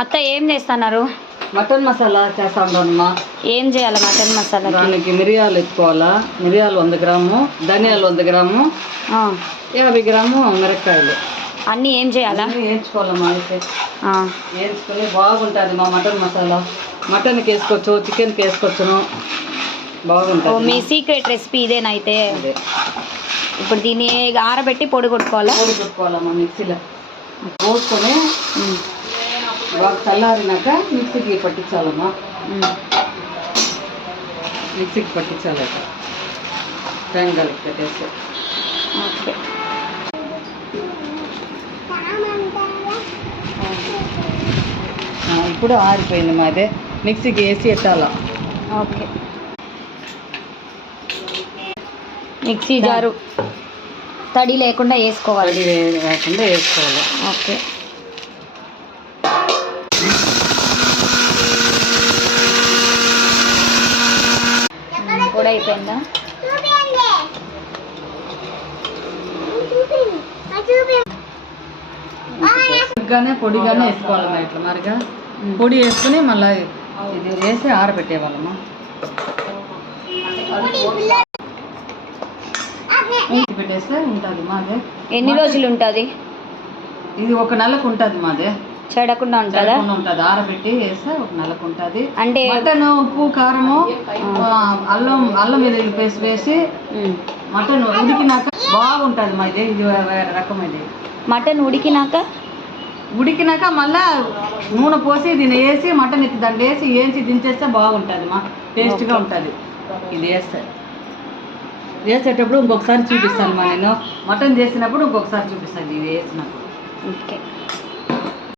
అత్త ఏం చేస్తున్నారు? మటన్ మసాలా చేస్తామమ్మా. ఏం చేయాలి మటన్ మసాలా? దానికి మిరియాలు ఎత్తుకోవాలా. మిరియాలు 100 గ్రాము, ధనియాలు 100 గ్రాము, 50 గ్రాము మిరపకాయలు అన్నీ ఏం చేయాలా? వేయించుకోవాలమ్మా. అయితే వేయించుకొని బాగుంటుంది మా మటన్ మసాలా. మటన్కి వేసుకోవచ్చు, చికెన్కి వేసుకోవచ్చును, బాగుంటుంది. మీ సీక్రెట్ రెసిపీ ఇదేనైతే. ఇప్పుడు దీన్ని ఆరబెట్టి పొడి కొట్టుకోవాలా? పొడి కొట్టుకోవాలమ్మా మిక్సీలో పోసుకొని బాగా చల్లారినాక మిక్సీకి పట్టించాలమ్మా. మిక్సీకి పట్టించాలి టెంగాలకి పెట్టేసి. ఓకే. ఇప్పుడు ఆరిపోయింది మాదే. మిక్సీకి వేసి ఎట్టాలా. ఓకే. మిక్సీ జారు తడి లేకుండా వేసుకోవాలి. తడి లేకుండా వేసుకోవాలి. ఓకే. పొడి అయిపోయిందా? పొడిగానే వేసుకోవాలమ్మా. ఇట్లా మరిగా పొడి వేసుకుని మళ్ళీ ఇది వేసి ఆరబెట్టేవాళ్ళమ్మా. పెట్టేస్తే ఉంటుంది మాదే. ఎన్ని రోజులు ఉంటుంది ఇది? 1 నెలకు ఉంటుంది మాదే. చెడకుండా ఉంటుందా? ఉంటుంది. ఆరబెట్టి వేస్తే 1 నెలకు ఉంటుంది. అంటే మటన్ ఉప్పు కారము అల్లం వెల్లుల్లి పేస్ట్ వేసి మటన్ ఉడికినాక బాగుంటుంది మాది. ఇది వేరే రకమైనది. మటన్ ఉడికినాక మళ్ళా నూనె పోసి దీన్ని వేసి మటన్ ఎత్తి దాన్ని వేసి దించేస్తే బాగుంటుంది మా. టేస్ట్గా ఉంటుంది. ఇది వేసేటప్పుడు ఇంకొకసారి చూపిస్తాను మా. నేను మటన్ చేసినప్పుడు ఇంకొకసారి చూపిస్తాను ఇది వేసినప్పుడు. ఓకే.